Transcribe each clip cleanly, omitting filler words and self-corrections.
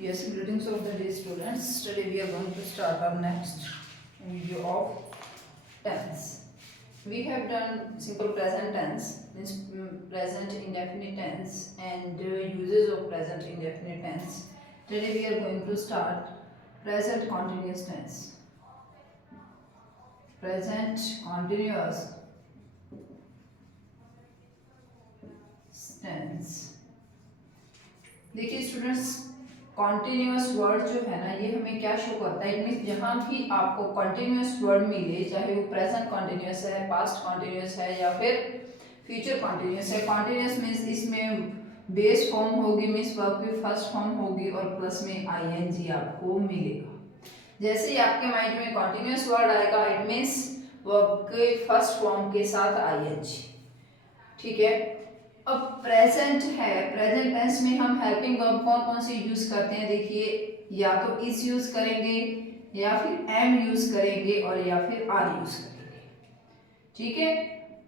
Yes, greetings of the day, students. Today we are going to start our next video of tense. We have done simple present tense, means present indefinite tense, and uses of present indefinite tense. Today we are going to start present continuous tense. Present continuous tense. देखिए students, continuous word जो है ना, ये हमें क्या show करता है? It means जहाँ भी आपको कॉन्टिन्यूअस वर्ड मिले, चाहे वो प्रेजेंट कॉन्टिन्यूअस है, पास्ट कॉन्टिन्यूअस है या फिर फ्यूचर कॉन्टिन्यूअस है। कॉन्टिन्यूअस मीन्स इसमें बेस फॉर्म होगी, मीन्स वर्ब की फर्स्ट फॉर्म होगी और प्लस में आईएनजी आपको मिलेगा। जैसे ही आपके माइंड में कॉन्टिन्यूअस वर्ड आएगा, इट मीन्स वर्ब के फर्स्ट फॉर्म के साथ आईएनजी। ठीक है। अब प्रेजेंट है, प्रेजेंट टेंस में हम हेल्पिंग वर्ब कौन कौन से यूज करते हैं? देखिए, या तो इज यूज करेंगे, या फिर एम यूज करेंगे, और या फिर आर यूज करेंगे। ठीक है।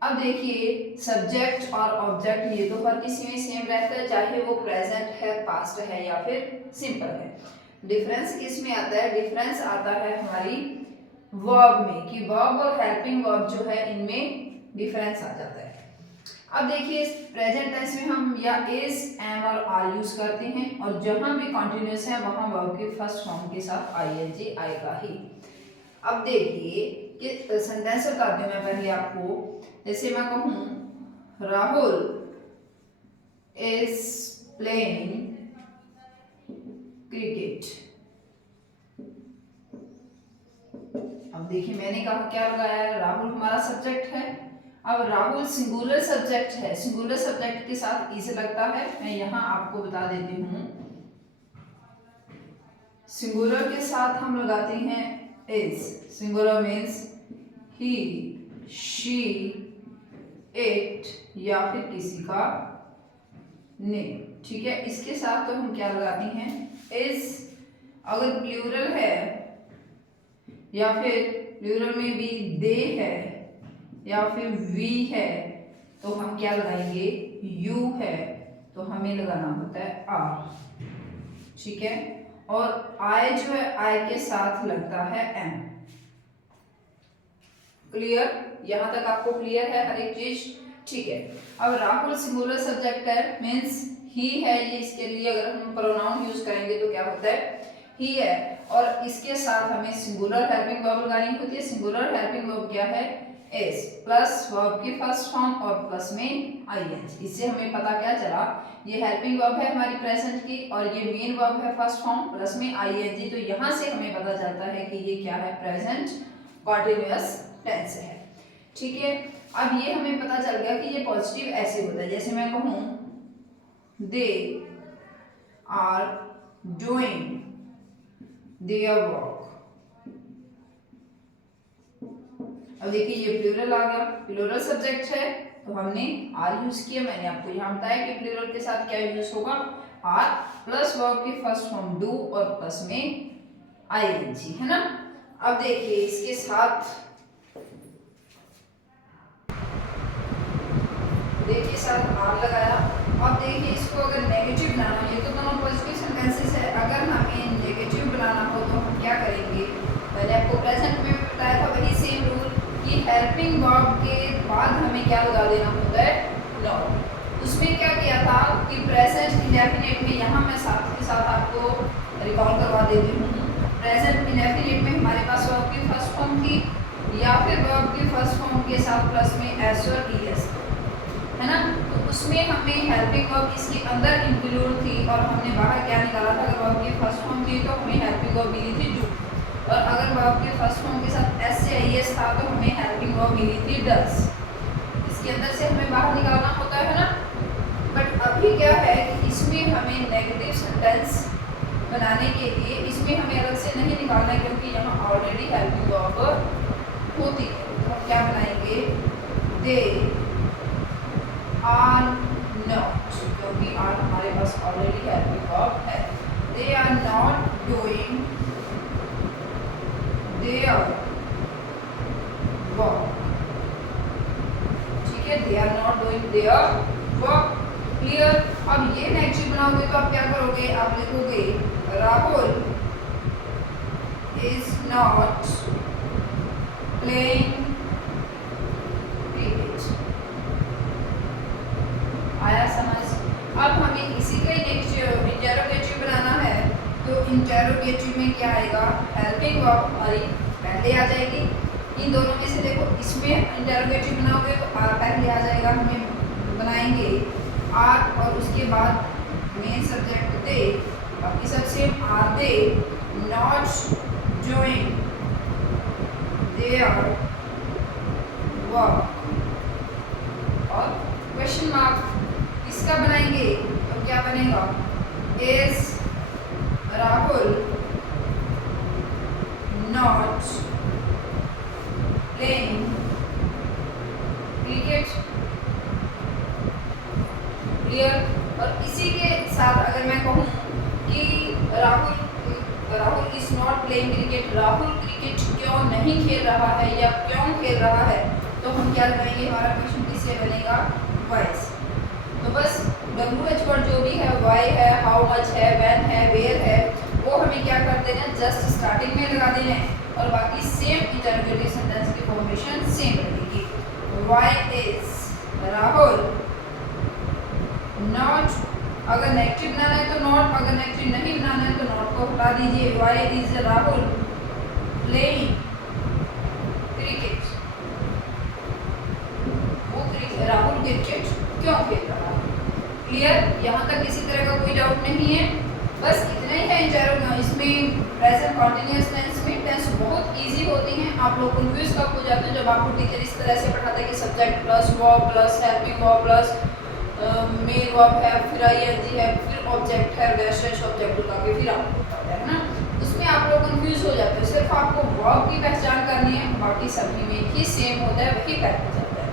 अब देखिए, सब्जेक्ट और ऑब्जेक्ट ये तो हर किसी में सेम रहता है, चाहे वो प्रेजेंट है, पास्ट है या फिर सिंपल है। डिफरेंस किस में आता है? डिफरेंस आता है हमारी वर्ब में, कि वर्ब और हेल्पिंग वर्ब जो है इनमें डिफरेंस आ जाता है। अब देखिए, प्रेजेंट टेंस में हम या इज, एम और आर यूज करते हैं, और जहां भी कॉन्टिन्यूअस है वहां वर्ब के फर्स्ट फॉर्म के साथ आईएनजी आएगा ही। अब देखिए कि सेंटेंस बताती हूं मैं पहले आपको। जैसे मैं कहूं राहुल इज प्लेइंग क्रिकेट। अब देखिए, मैंने कहा क्या लगाया है? राहुल हमारा सब्जेक्ट है। अब राहुल सिंगुलर सब्जेक्ट है, सिंगुलर सब्जेक्ट के साथ इज लगता है। मैं यहां आपको बता देती हूं, सिंगुलर के साथ हम लगाते हैं is. Singular means he, she, it या फिर किसी का नेम। ठीक है। इसके साथ तो हम क्या लगाते हैं? इज। अगर प्लूरल है या फिर प्लूरल में भी दे है या फिर वी है, तो हम क्या लगाएंगे? यू है, तो हमें लगाना होता है आर। ठीक है। और आई जो है, आई के साथ लगता है एम। क्लियर? यहां तक आपको क्लियर है हर एक चीज? ठीक है। अब राहुल सिंगुलर सब्जेक्ट है, मीन्स ही है। ये इसके लिए अगर हम प्रोनाउन यूज करेंगे तो क्या होता है? ही है। और इसके साथ हमें सिंगुलर हेल्पिंग वर्ब लगानी होती है। सिंगुलर हेल्पिंग वर्ब क्या है? इज प्लस वर्ब की फर्स्ट फॉर्म और प्लस में आईएनजी। इससे हमें पता क्या चला? ये हेल्पिंग वर्ब है हमारी प्रेजेंट की, और ये मेन वर्ब है फर्स्ट फॉर्म प्लस में आईएनजी। तो यहां से हमें पता चलता है कि ये क्या है? प्रेजेंट कॉन्टिन्यूअस टेंस है। ठीक है। अब ये हमें पता चल गया कि ये पॉजिटिव ऐसे होता है। जैसे मैं कहूं they are doing their work. अब देखिए, ये प्लूरल आ गया, प्लूरल सब्जेक्ट है, तो हमने आर यूज किया। मैंने आपको यहाँ बताया कि प्लूरल के साथ क्या यूज होगा? आर प्लस वर्ब की फर्स्ट फॉर्म डू और प्लस में आईएनजी, है ना। अब देखिए, इसके साथ देखिए साथ आर लगाया। अब देखिए, इसको अगर नेगेटिव बनाना, ये तो दोनों पॉजिटिव सेंटेंसेस है, अगर हमें नेगेटिव बनाना हो तो हम क्या करेंगे? मैंने आपको प्रेजेंट में बताया था वही सेम रूल, कि हेल्पिंग वर्ब के बाद हमें क्या लगा देना होता है? नॉट। उसमें क्या किया था कि प्रेजेंट इंडेफिनिट में, यहाँ मैं साथ के साथ आपको रिकॉल करवा देती हूँ। प्रेजेंट इंडेफिनिट में हमारे पास वर्ब की फर्स्ट फॉर्म थी, या फिर वर्ब की फर्स्ट फॉर्म के साथ प्लस में एस और ईएस, है ना। तो उसमें हमें हेल्पिंग वर्ब इसके अंदर इंक्लूड थी, और हमने बाहर क्या निकाला था? अगर वर्ब की फर्स्ट फॉर्म थी तो हमें हेल्पिंग वर्ब मिली थी डू, और अगर वर्ब के फर्स्ट फॉर्म के साथ एस या ईएस था तो हमें हेल्पिंग वर्ब मिली थी डज। इसके अंदर से हमें बाहर निकालना होता है ना। बट अभी क्या है कि इसमें हमें नेगेटिव सेंटेंस बनाने के लिए इसमें हमें अलग से नहीं निकालना है, क्योंकि यहाँ ऑलरेडी हेल्पिंग वर्ब होती है। तो हम क्या बनाएंगे? दे आर नॉट, क्योंकि आर हमारे पास ऑलरेडी हेल्पिंग वर्ब है। They are not doing their work. ठीक है। They are not doing their work. Clear? अब ये नेगेटिव बनाओगे तो आप क्या करोगे? आप लिखोगे Rahul is not playing cricket. आया समझ? अब हमें इसी का इंटेरोगेटिव बनाना है, तो इंटेरोगेटिव में क्या आएगा? हेल्पिंग वर्ब हमारी पहले आ जाएगी। इन दोनों में से देखो, इसमें इंटेरोगेटिव बनाओगे तो आर पहले आ जाएगा, हमें बनाएंगे आर और उसके बाद मेन सब्जेक्ट दे, बाकी सब same. Are they not doing their work, और क्वेश्चन मार्क इसका बनाएंगे तो क्या बनेगा? Is Rahul not playing cricket? Clear? और इसी के साथ अगर मैं कहूँ कि Rahul is not playing cricket, Rahul cricket क्यों नहीं खेल रहा है या क्यों खेल रहा है, तो हम क्या लगाएंगे? हमारा क्वेश्चन किससे बनेगा? वाई से। तो बस WH वर्ड जो भी है, वाई है, हाउ मच है, व्हेन है, वेयर है, वो हमें क्या कर देना? जस्ट स्टार्टिंग में लगा देना है, और बाकी सेम इंटरोगेटिव सेंटेंस की फॉर्मेशन सेम रहेगी। वाई इज राहुल नॉट, अगर नेगेटिव बनाना है तो नॉट, अगर नेगेटिव नहीं बनाना है तो नॉट को हटा दीजिए। Why is Rahul playing cricket, वो राहुल क्रिकेट क्यों खेल रहा है? क्लियर? यहाँ तक किसी तरह का कोई डाउट नहीं है, बस इतना ही है। इसमें प्रेजेंट कॉन्टिन्यूअस टेंस में टेंस बहुत इजी होती हैं। आप लोग कंफ्यूज कब हो जाते हैं? जब आपको टीचर इस तरह से पढ़ाता है कि subject plus verb plus helping verb plus main verb है, फिर आईएनजी है, फिर ऑब्जेक्ट है, वैश्विक ऑब्जेक्ट लगा के फिर आपको बताता है ना, उसमें आप लोग कंफ्यूज हो जाते हैं। सिर्फ आपको वर्ब की पहचान करनी है, बाकी सभी में ही सेम होता है, वही पैटर्न चलता है।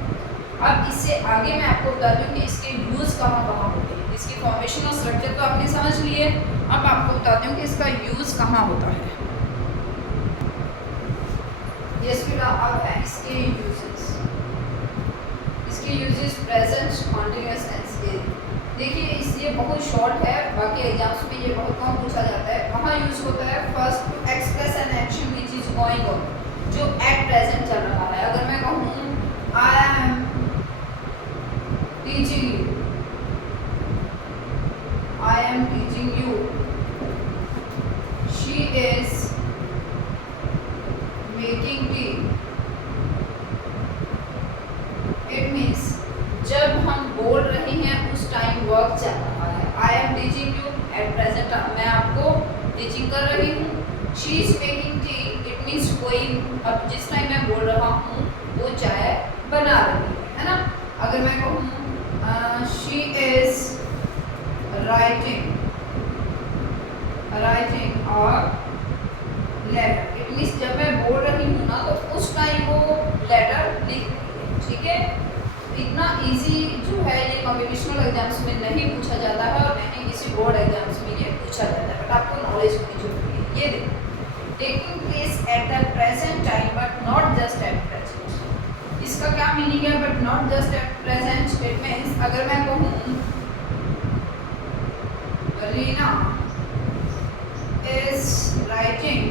अब इससे आगे मैं आपको बताती हूँ कि इसके यूज कहाँ होते हैं। इसकी फॉर्मेशन और स्ट्रक्चर तो आपने समझ लिए, अब आपको बताती हूँ कि इसका यूज कहाँ होता है। यस बेटा, अब है इसके यूजेस। इसके यूजेस प्रेजेंट कॉन्टिन्यूअस टेंस के, देखिए ये बहुत शॉर्ट है, बाकी एग्जाम्स में ये बहुत कम पूछा जाता है। वहाँ यूज होता है first to express an action which is going on, जो एट प्रेजेंट चल रहा है। अगर मैं कहूँ I am teaching you, I am teaching you, she is making tea, it means जब हम बोल रहे हैं उस टाइम वर्क चल रहा है। I am teaching you, at present मैं आपको टीचिंग कर रही हूँ। she is making tea, it means कोई अब जिस टाइम मैं बोल रहा हूँ वो चाय बना रही है ना। अगर मैं कहूँ she is writing a letter, it means जब मैं बोल रही हूँ ना तो उस टाइम वो लेटर लिख रही है। ठीक है, इतना इजी जो है ये कॉम्पिटिशनल एग्जाम्स में नहीं पूछा जाता है और नहीं किसी बोर्ड एग्जाम्स में ये पूछा जाता है, बट आपको नॉलेज होनी जरूरी है। ये देखो, taking place at the present time but not just at present, इसका क्या मीनिंग है? But not just at present, it means अगर मैं कहूँ Reena is writing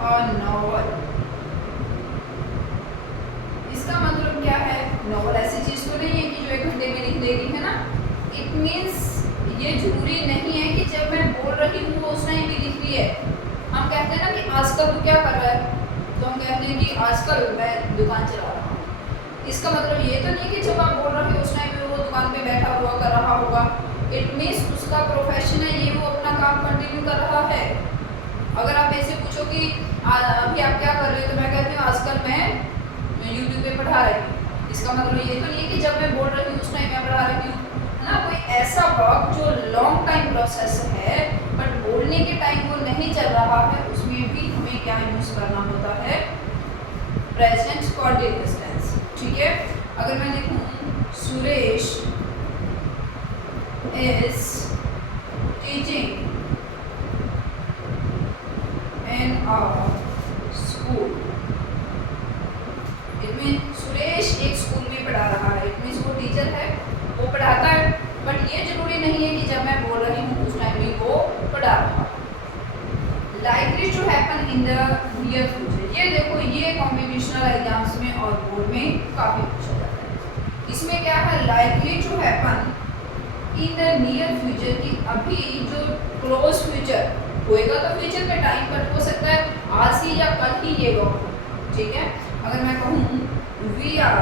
a novel, इसका मतलब क्या है? नॉवल ऐसी चीज तो नहीं है कि जो 1 घंटे में लिख देगी, है ना। इट मीन्स ये जरूरी नहीं है कि जब मैं बोल रही हूँ उस टाइम भी लिख रही है। हम कहते हैं ना कि आजकल तू क्या कर रहा है, तो हम कहते हैं कि आजकल मैं दुकान चला रहा हूँ। इसका मतलब ये तो नहीं कि जब आप बोल रहे हो उस टाइम में वो दुकान पे बैठा हुआ कर रहा होगा। इट मीन्स उसका प्रोफेशन है ये, वो अपना काम कंटिन्यू कर रहा है। अगर आप ऐसे पूछो कि अभी आप क्या कर रहे हो, तो मैं कहती हूँ आजकल मैं यूट्यूब पे पढ़ा रही हूँ। इसका मतलब ये तो नहीं है कि जब मैं बोल रही हूँ उस टाइम मैं पढ़ा रही हूँ, है ना। कोई ऐसा वर्क जो लॉन्ग टाइम प्रोसेस है बट बोलने के टाइम वो नहीं चल रहा है, उसमें भी हमें क्या यूज करना होता है? Present continuous tense. ठीक है, अगर मैं लिखूं Suresh is teaching in a school, it means Suresh एक स्कूल में पढ़ा रहा है। इट मीन्स वो टीचर है, वो पढ़ाता है, बट ये जरूरी नहीं है कि जब मैं बोल रही हूँ उस टाइम भी वो पढ़ा रहा। Likely to happen in the near future, ये देखो ये कॉम्पिटिशनल एग्जाम्स में और बोर्ड में काफी पूछा जाता है। इसमें क्या है, likely to happen in the near future, की अभी जो क्लोज फ्यूचर होएगा तो फ्यूचर में टाइम पर हो सकता है आज ही या कल ही ये हो, ठीक है। अगर मैं कहूँ we are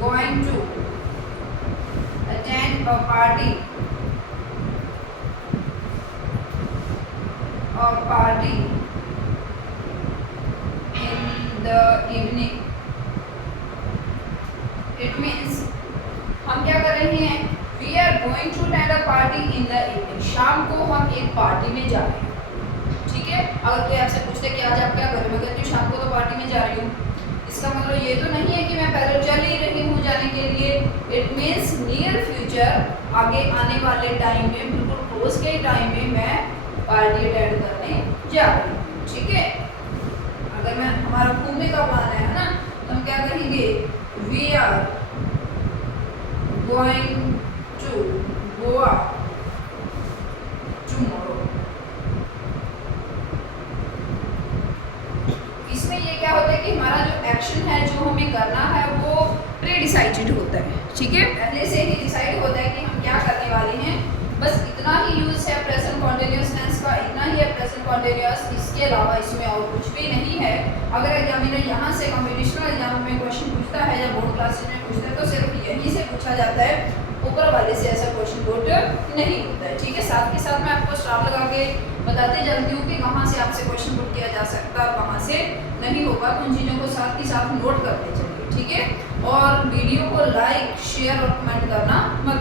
going to attend a party in the evening, it means हम क्या कर रहे हैं, we are going to attend a party in the evening, शाम को हम एक पार्टी में जा रहे हैं, ठीक है। अगर कोई आपसे पूछते कि आज आप क्या कर रहे हो, मैं कहती हूँ शाम को तो पार्टी में जा रही हूँ, इसका मतलब ये तो नहीं है कि मैं पहले चल ही रही हूँ जाने के लिए। इट मीन्स नियर फ्यूचर, आगे आने वाले टाइम में, बिल्कुल क्लोज के टाइम में मैं पार्टी अटेंड करने जा रही हूँ, ठीक है। अगर मैं हमारा घूमने का प्लान है ना, तो हम क्या कहेंगे, we are going to Goa tomorrow. इसमें ये क्या होता है कि हमारा जो एक्शन है, जो हमें करना है, वो प्री डिसाइडेड होता है, ठीक है। पहले से ही डिसाइड होता है कि हम क्या करने वाले हैं। बस इतना ही यूज है प्रेजेंट कॉन्टिन्यूअस टेंस का, इतना ही है प्रेजेंट कॉन्टिन्यूअस, इसके अलावा इसमें और कुछ भी नहीं है। अगर एग्जामिनर यहाँ से कॉम्पिटिशनल एग्जाम में क्वेश्चन पूछता है या बोर्ड क्लासेस में पूछता है तो सिर्फ यहीं से पूछा जाता है, ऊपर वाले से ऐसा क्वेश्चन पुट नहीं होता है, ठीक है। साथ के साथ मैं आपको स्टार लगा के बताते चलती हूँ कि कहाँ से आपसे क्वेश्चन पुट किया जा सकता है, कहाँ से नहीं होगा, तो उन चीज़ों को साथ ही साथ नोट करते चलिए, ठीक है। और वीडियो को लाइक, शेयर और कमेंट करना मत